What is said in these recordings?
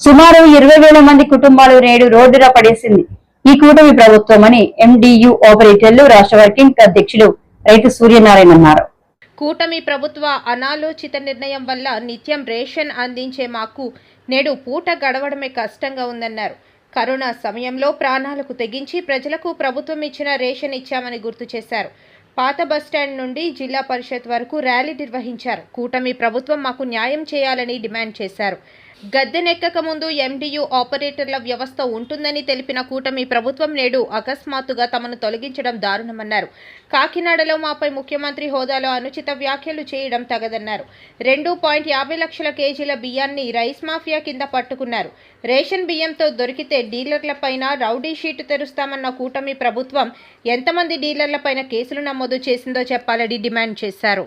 సుమారు ఇరవై వేల మంది కుటుంబాలు నేడు రోడ్డున పడేసింది. ఈ కూటమి ప్రభుత్వం అని ఎండియు ఆపరేటర్లు రాష్ట్ర వర్కింగ్ అధ్యక్షులు రైతు సూర్యనారాయణ అన్నారు. కూటమి ప్రభుత్వ అనాలోచిత నిర్ణయం వల్ల నిత్యం రేషన్ అందించే మాకు నేడు పూట గడవడమే కష్టంగా ఉందన్నారు. కరోనా సమయంలో ప్రాణాలకు తెగించి ప్రజలకు ప్రభుత్వం ఇచ్చిన రేషన్ ఇచ్చామని గుర్తు చేశారు. పాత బస్టాండ్ నుండి జిల్లా పరిషత్ వరకు ర్యాలీ నిర్వహించారు. కూటమి ప్రభుత్వం మాకు న్యాయం చేయాలని డిమాండ్ చేశారు. గద్దెనెక్కక ముందు ఎండియు ఆపరేటర్ల వ్యవస్థ ఉంటుందని తెలిపిన కూటమి ప్రభుత్వం నేడు అకస్మాత్తుగా తమను తొలగించడం దారుణమన్నారు. కాకినాడలో మాపై ముఖ్యమంత్రి హోదాలో అనుచిత వ్యాఖ్యలు చేయడం తగదన్నారు. రెండు పాయింట్ యాభై లక్షల కేజీల బియ్యాన్ని రైస్ మాఫియా కింద పట్టుకున్నారు. రేషన్ బియ్యంతో దొరికితే డీలర్లపైన రౌడీ షీట్ తెరుస్తామన్న కూటమి ప్రభుత్వం ఎంతమంది డీలర్లపైన కేసులు నమోదు చేసిందో చెప్పాలని డిమాండ్ చేశారు.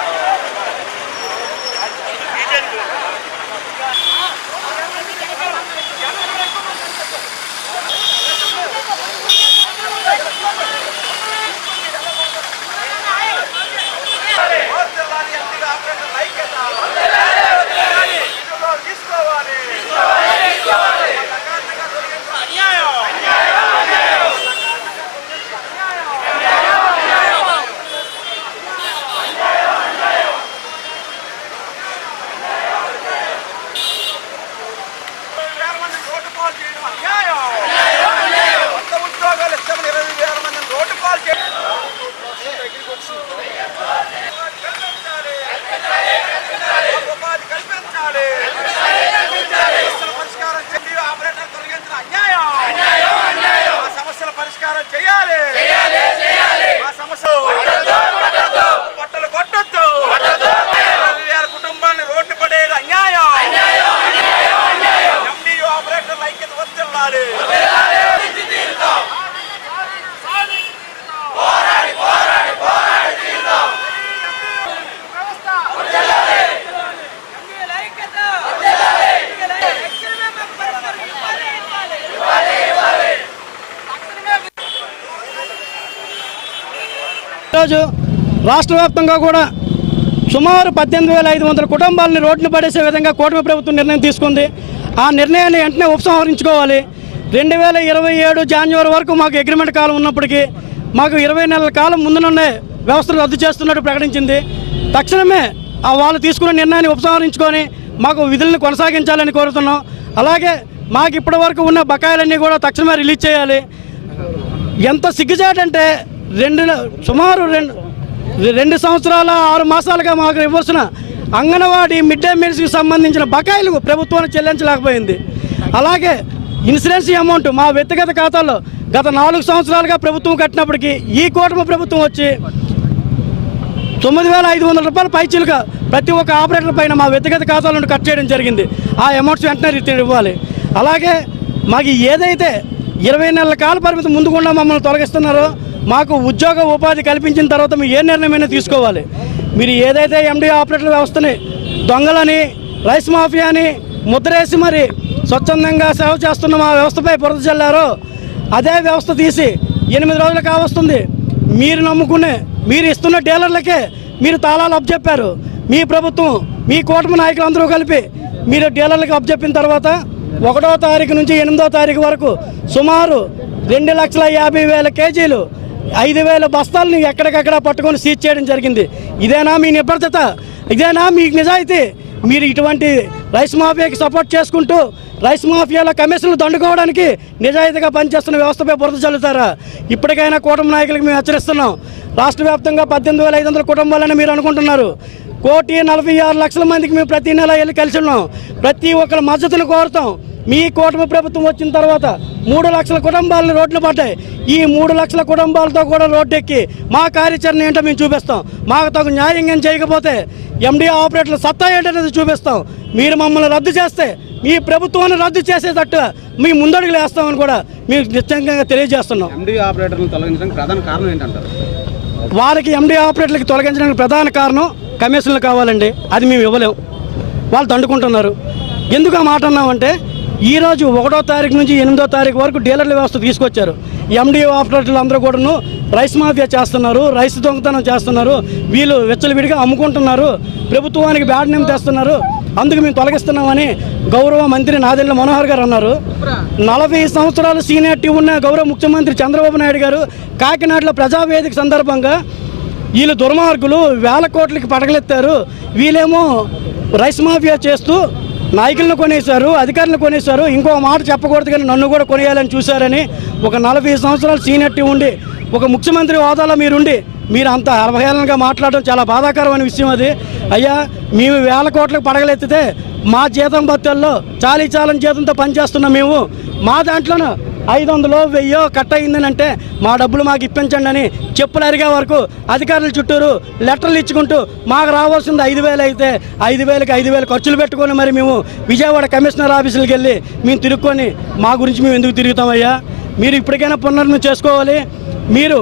వేల మంది రోడ్డు పాలు చేయడం అన్యాయం కొత్త ఉద్యోగాలు ఇస్తామని ఇరవై వేల మందిని రోడ్డు పాలు చేయడం కల్పించాలి. ఉపాధి కల్పించాలి సమస్యల పరిష్కారం చేయాలి ఆపరేటర్ తొలగించిన అన్యాయం ఆ సమస్యల పరిష్కారం చేయాలి ఆ సమస్య పట్టలు కొట్టొద్దు ఇరవై వేల కుటుంబాన్ని రోడ్డు పడేది అన్యాయం ఎండియు ఆపరేటర్ల ఐక్యత వర్తిల్లాలి ఈరోజు రాష్ట్ర వ్యాప్తంగా కూడా సుమారు పద్దెనిమిది వేల ఐదు వందల కుటుంబాలని రోడ్డున పడేసే విధంగా కూటమి ప్రభుత్వం నిర్ణయం తీసుకుంది. ఆ నిర్ణయాన్ని వెంటనే ఉపసంహరించుకోవాలి. రెండు వేల ఇరవై ఏడు జాన్యువరి వరకు మాకు అగ్రిమెంట్ కాలం ఉన్నప్పటికీ మాకు ఇరవై నెలల కాలం ముందునున్నే వ్యవస్థను రద్దు చేస్తున్నట్టు ప్రకటించింది. తక్షణమే ఆ వాళ్ళు తీసుకున్న నిర్ణయాన్ని ఉపసంహరించుకొని మాకు విధులను కొనసాగించాలని కోరుతున్నాం. అలాగే మాకు ఇప్పటి వరకు ఉన్న బకాయిలన్నీ కూడా తక్షణమే రిలీజ్ చేయాలి. ఎంత సిగ్గుచేటంటే రెండు సుమారు రెండు రెండు సంవత్సరాల ఆరు మాసాలుగా మాకు ఇవ్వాల్సిన అంగన్వాడీ మిడ్ డే మీల్స్కి సంబంధించిన బకాయిలు ప్రభుత్వానికి చెల్లించలేకపోయింది. అలాగే ఇన్సూరెన్స్ అమౌంట్ మా వ్యక్తిగత ఖాతాలో గత నాలుగు సంవత్సరాలుగా ప్రభుత్వం కట్టినప్పటికీ ఈ కూటమి ప్రభుత్వం వచ్చి తొమ్మిది వేల ఐదు వందల రూపాయల పైచీలుగా ప్రతి ఒక్క ఆపరేటర్ పైన మా వ్యక్తిగత ఖాతాల నుండి కట్ చేయడం జరిగింది. ఆ అమౌంట్స్ వెంటనే రిటర్న్ ఇవ్వాలి. అలాగే మాకు ఏదైతే ఇరవై నెలల కాల పరిమితి ముందుకుండా మమ్మల్ని తొలగిస్తున్నారో మాకు ఉద్యోగ ఉపాధి కల్పించిన తర్వాత మీరు ఏ నిర్ణయమైనా తీసుకోవాలి. మీరు ఏదైతే ఎండి ఆపరేటర్ వ్యవస్థని దొంగలని రైస్ మాఫియాని ముద్రేసి మరి స్వచ్ఛందంగా సేవ చేస్తున్న మా వ్యవస్థపై బురద చల్లారో అదే వ్యవస్థ తీసి ఎనిమిది రోజులు కావస్తుంది. మీరు నమ్ముకునే మీరు ఇస్తున్న డీలర్లకే మీరు తాళాలు అప్పచెప్పారు. మీ ప్రభుత్వం మీ కూటమి నాయకులు అందరూ కలిపి మీరు డీలర్లకు అప్పచెప్పిన తర్వాత ఒకటో తారీఖు నుంచి ఎనిమిదో తారీఖు వరకు సుమారు రెండు లక్షల యాభై వేల కేజీలు ఐదు వేల బస్తాలని ఎక్కడికక్కడ పట్టుకొని సీజ్ చేయడం జరిగింది. ఇదేనా మీ నిబద్ధత? ఇదేనా మీ నిజాయితీ? మీరు ఇటువంటి రైస్ మాఫియాకి సపోర్ట్ చేసుకుంటూ రైస్ మాఫియాలో కమిషన్లు దండుకోవడానికి నిజాయితీగా పనిచేస్తున్న వ్యవస్థపై బురద చల్లుతారా? ఇప్పటికైనా కూటమి నాయకులకు మేము హెచ్చరిస్తున్నాం. రాష్ట్ర వ్యాప్తంగా పద్దెనిమిది వేల ఐదు వందల కుటుంబాలని మీరు అనుకుంటున్నారు. కోటి నలభై ఆరు లక్షల మందికి మేము ప్రతి నెల వెళ్ళి కలిసి ఉన్నాం. ప్రతి ఒక్కరి మద్దతును కోరుతాం. మీ కూటమి ప్రభుత్వం వచ్చిన తర్వాత మూడు లక్షల కుటుంబాలను రోడ్లు పడ్డాయి. ఈ మూడు లక్షల కుటుంబాలతో కూడా రోడ్డెక్కి మా కార్యాచరణ ఏంటో మేము చూపిస్తాం. మాకు తగు న్యాయంగా చేయకపోతే ఎండి ఆపరేటర్ల సత్తా ఏంటనేది చూపిస్తాం. మీరు మమ్మల్ని రద్దు చేస్తే మీ ప్రభుత్వాన్ని రద్దు చేసేటట్టు మీ ముందడుగులు వేస్తామని కూడా మీకు నిశ్చయంగా తెలియజేస్తున్నాం. ఎండి ఆపరేటర్లను తొలగించడానికి ప్రధాన కారణం ఏంటంటారు? వాళ్ళకి ఎండి ఆపరేటర్లకి తొలగించడానికి ప్రధాన కారణం కమిషన్లు కావాలండి. అది మేము ఇవ్వలేం. వాళ్ళు దండుకుంటున్నారు. ఎందుకు ఆ మాట అన్నామంటే ఈరోజు ఒకటో తారీఖు నుంచి ఎనిమిదో తారీఖు వరకు డీలర్ల వ్యవస్థ తీసుకొచ్చారు. ఎండిఓ ఆపరేటర్లు అందరూ కూడాను రైస్ మాఫియా చేస్తున్నారు రైస్ దొంగతనం చేస్తున్నారు వీళ్ళు విచ్చలవిడిగా అమ్ముకుంటున్నారు ప్రభుత్వానికి బ్యాడ్ నేమ్ తెస్తున్నారు అందుకు మేము తొలగిస్తున్నామని గౌరవ మంత్రి నాదెండ్ల మనోహర్ గారు అన్నారు. నలభై సంవత్సరాలు సీనియారిటీ ఉన్న గౌరవ ముఖ్యమంత్రి చంద్రబాబు నాయుడు గారు కాకినాడలో ప్రజావేదిక సందర్భంగా వీళ్ళు దుర్మార్గులు వేల కోట్లకి పడగలెత్తారు వీళ్ళేమో రైస్ మాఫియా చేస్తూ నాయకులను కొనేశారు అధికారులను కొనేశారు. ఇంకో మాట చెప్పకూడదు కానీ నన్ను కూడా కొనేయాలని చూశారని ఒక నలభై సంవత్సరాలు సీనియర్టీ ఉండి ఒక ముఖ్యమంత్రి హోదాలో మీరుండి మీరు అంత అవహేళనగా మాట్లాడడం చాలా బాధాకరమైన విషయం అది. అయ్యా మేము వేల కోట్లకు పడగలెత్తితే మా జీతం భత్యాల్లో చాలీ చాలని జీతంతో పనిచేస్తున్నాం మేము. మా దాంట్లోనూ ఐదు వందలు వెయ్యో కట్ అయిందని అంటే మా డబ్బులు మాకు ఇప్పించండి అని చెప్పులు అరిగే వరకు అధికారుల చుట్టూరు లెటర్లు ఇచ్చుకుంటూ మాకు రావాల్సింది ఐదు వేలు అయితే ఐదు వేలకి ఐదు వేలు ఖర్చులు పెట్టుకొని మరి మేము విజయవాడ కమిషనర్ ఆఫీసులకు వెళ్ళి మేము తిరుక్కొని మా గురించి మేము ఎందుకు తిరుగుతామయ్యా? మీరు ఇప్పటికైనా పునర్ని చేసుకోవాలి. మీరు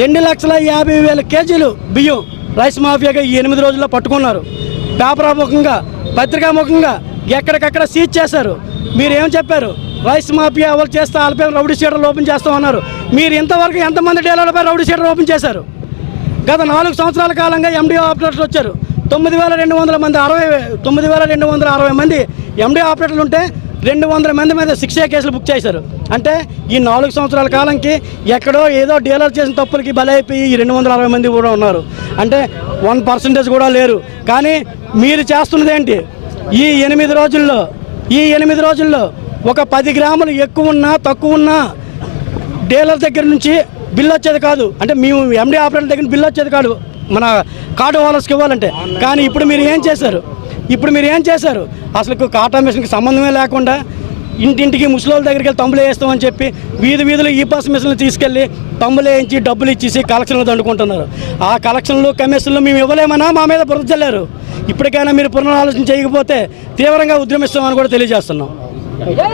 రెండు లక్షల యాభై వేల కేజీలు బియ్యం రైస్ మాఫియాగా ఈ ఎనిమిది రోజుల్లో పట్టుకున్నారు. పేపర్ ముఖంగా పత్రికా ముఖంగా ఎక్కడికక్కడ సీజ్ చేశారు. మీరు ఏం చెప్పారు? రైస్ మాఫియా ఎవరు చేస్తే వాళ్ళపై రౌడీ షీటర్లు ఓపెన్ చేస్తామన్నారు మీరు ఇంతవరకు ఎంతమంది డీలర్లపై రౌడీ షీటర్ ఓపెన్ చేశారు? గత నాలుగు సంవత్సరాల కాలంగా ఎండిఓ ఆపరేటర్లు వచ్చారు. తొమ్మిది వేల రెండు వందల మంది అరవై తొమ్మిది వేల రెండు వందల అరవై మంది ఎండిఓ ఆపరేటర్లు ఉంటే రెండు వందల మంది మీద శిక్ష కేసులు బుక్ చేశారు. అంటే ఈ నాలుగు సంవత్సరాల కాలంకి ఎక్కడో ఏదో డీలర్ చేసిన తప్పులకి బలైపోయి ఈ రెండు వందల అరవై మంది కూడా ఉన్నారు. అంటే వన్ పర్సంటేజ్ కూడా లేరు. కానీ మీరు చేస్తున్నది ఏంటి? ఈ ఎనిమిది రోజుల్లో ఈ ఎనిమిది రోజుల్లో ఒక పది గ్రాములు ఎక్కువ ఉన్నా తక్కువ ఉన్నా డీలర్ దగ్గర నుంచి బిల్ వచ్చేది కాదు. అంటే మేము ఎండి ఆపరేటర్ దగ్గర బిల్ వచ్చేది కాదు. మన కార్డు ఓనర్స్కి ఇవ్వాలంటే. కానీ ఇప్పుడు మీరు ఏం చేశారు? ఇప్పుడు మీరు ఏం చేశారు? అసలు కాటా మిషన్కి సంబంధమే లేకుండా ఇంటింటికి ముసలోళ్ళ దగ్గరికి వెళ్ళి తమ్ములు వేస్తామని చెప్పి వీధి వీధులు ఈ పాస్ మిషన్లు తీసుకెళ్ళి తమ్ములు వేయించి డబ్బులు ఇచ్చేసి కలెక్షన్లు దండుకుంటున్నారు. ఆ కలెక్షన్లు కమిషన్లు మేము ఇవ్వలేమన్నా మా మీద బురద చల్లారు ఇప్పటికైనా మీరు పునరాలోచన చేయకపోతే తీవ్రంగా ఉద్యమిస్తామని కూడా తెలియజేస్తున్నాం. జై